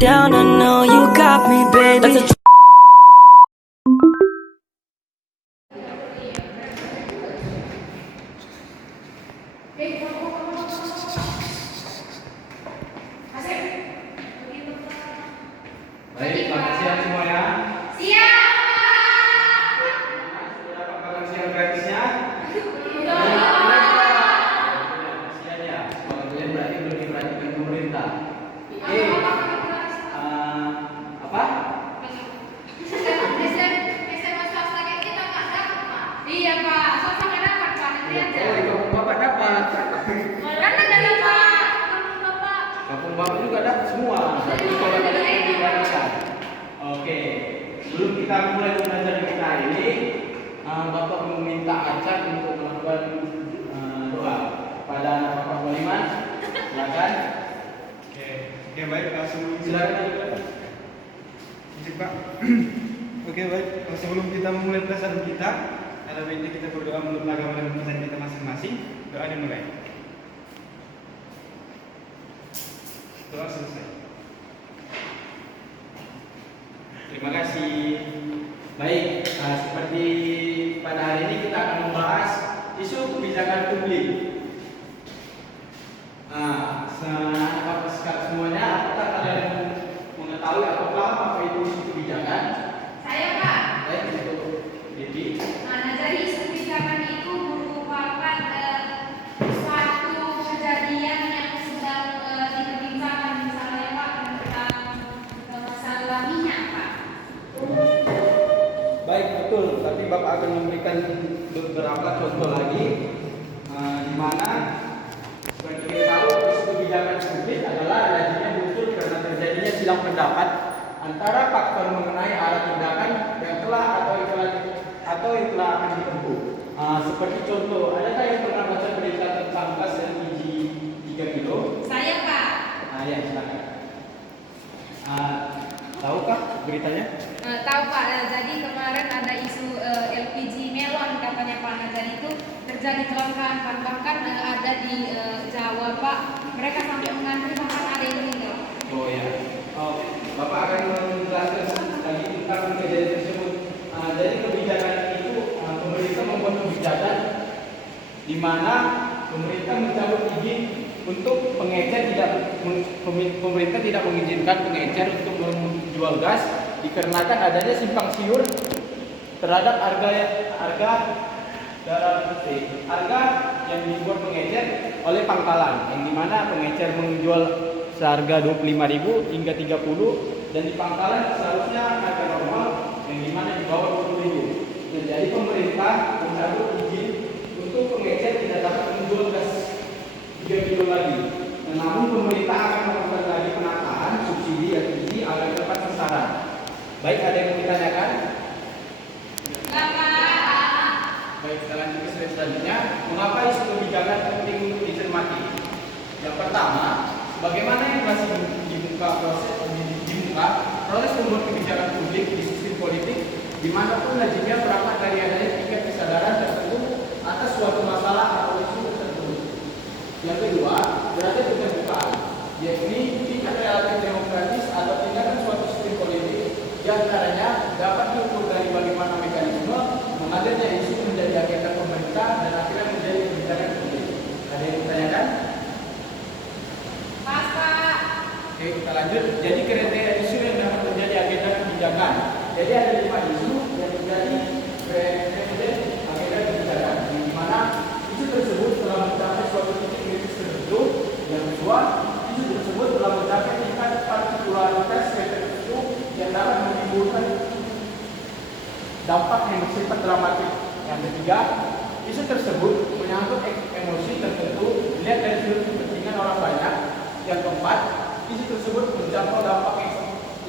down, I know you got me, baby. Baik, selamat siang semuanya. Siap. Sudah dapat makan siang gratisnya? Kasihannya, kalau kalian berarti belum diperhatikan pemerintah. Oke. Apa? SMA swasta kayak kita nggak dapat, Pak. Iya, Pak. Swasta nggak dapat, Pak. Nanti aja. Oh, di kampung bapak dapat. Karena dari Pak. Kampung Bapak. Kampung bapak juga dapat semua. Tapi kalau kalian belum diperhatikan. Oke. Sebelum kita mulai pembelajaran kita hari ini, Bapak meminta Acat untuk melakukan doa pada Bapak Waliman. Silakan. Oke, baik, langsung Silakan. Izin, Pak. Oke, baik. Sebelum kita memulai pelajaran kita, ada baiknya kita berdoa menurut agama dan kepercayaan kita masing-masing. Doa dimulai. Doa selesai. Terima kasih. Baik, seperti pada hari ini kita akan membahas isu kebijakan publik. Bapak semuanya, apakah kalian mengetahui atau paham apa itu isu kebijakan? Saya, Pak. Baik, untuk Devi. Nah, jadi isu kebijakan itu merupakan suatu kejadian yang sedang diperbincangkan, misalnya, Pak, tentang masalah minyak, Pak. Baik, betul. Tapi Bapak akan memberikan beberapa contoh lagi di mana seperti kita tahu isu kebijakan publik adalah lazimnya muncul karena terjadinya silang pendapat antara faktor mengenai arah tindakan yang telah atau yang telah akan ditempuh. Seperti contoh, adakah yang pernah baca berita tentang gas LPG 3 kilo? Saya, Pak. Ya, silakan. Tahukah beritanya? Tahu, Pak. Jadi kemarin ada isu LPG melon katanya, Pak. Nah, jadi itu terjadi kelangkaan, bahkan ada di Jawa, Pak. Mereka sampai mengantri, bahkan ada yang meninggal. Oh ya. Bapak akan menjelaskan lagi tentang kejadian tersebut. Jadi kebijakan itu pemerintah membuat kebijakan di mana pemerintah mencabut izin untuk pengecer pemerintah tidak mengizinkan pengecer untuk menjual gas dikarenakan adanya simpang siur terhadap harga yang dibuat pengecer oleh pangkalan, yang dimana pengecer menjual seharga 25.000 hingga 30, dan di pangkalan seharusnya harga normal yang dimana di bawah 20.000. Nah, jadi pemerintah mencabut izin untuk pengecer tidak dapat menjual gas 3 kilo lagi. Nah, namun pemerintah akan melakukan lagi penataan subsidi LPG agar tepat sasaran. Baik, ada yang mau ditanyakan? Baik, kita lanjut ke slide selanjutnya. Mengapa isu kebijakan penting untuk dicermati? Yang pertama, bagaimana yang masih dibuka proses membuat kebijakan publik di sistem politik, dimanapun lazimnya berangkat dari adanya tingkat kesadaran tertentu atas suatu masalah atau isu tertentu. Yang kedua, berada keterbukaan, yakni tingkat relatif demokratis atau tindakan suatu sistem politik, yang antaranya dapat diukur dari bagaimana mekanisme mengalirnya isu menjadi agenda pemerintah dan akhirnya menjadi kebijakan publik. Ada yang ditanyakan? Pas, Pak. Oke, kita lanjut. Jadi kriteria isu yang dapat menjadi agenda kebijakan. Jadi ada 5 isu yang menjadi kriteria agenda kebijakan, di mana isu tersebut telah mencapai suatu titik kritis tertentu. Yang kedua, isu tersebut telah mencapai tingkat partikularitas tertentu yang dapat menimbulkan dampak yang bersifat dramatik. Yang ketiga, isu tersebut menyangkut emosi tertentu dilihat dari sudut kepentingan orang banyak. Yang keempat, isu tersebut menjangkau dampak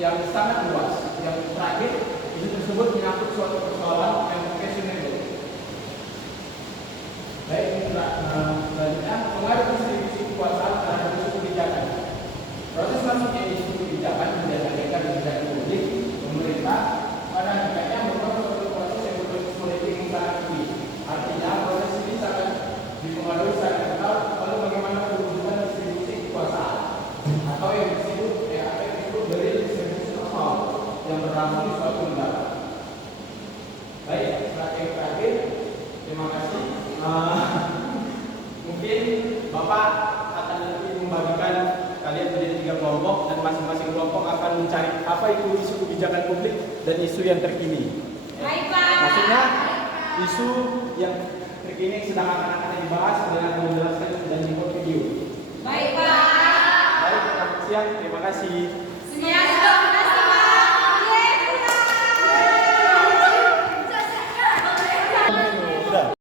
yang sangat luas. Yang terakhir, isu tersebut menyangkut suatu persoalan yang fashionable. Baik, selanjutnya pengaruh distribusi kekuasaan terhadap isu kebijakan. Proses masuknya isu kebijakan menjadi agenda kebijakan publik pemerintah pada hakikatnya merupakan suatu proses yang berbentuk politik yang sangat tinggi. Artinya proses ini sangat dipengaruhi secara kental oleh bagaimana perwujudan distribusi kekuasaan atau yang disebut dari meramu suatu negara. Baik, terakhir, terima kasih. Mungkin Bapak akan nanti membagikan kalian menjadi 3 kelompok dan masing-masing kelompok akan mencari apa itu isu kebijakan publik dan isu yang terkini. Baik, Pak. Maksudnya isu yang terkini yang sedang akan dibahas dan akan menjelaskan dan dibuat video. Baik, Pak. Baik, selamat siang. Terima kasih.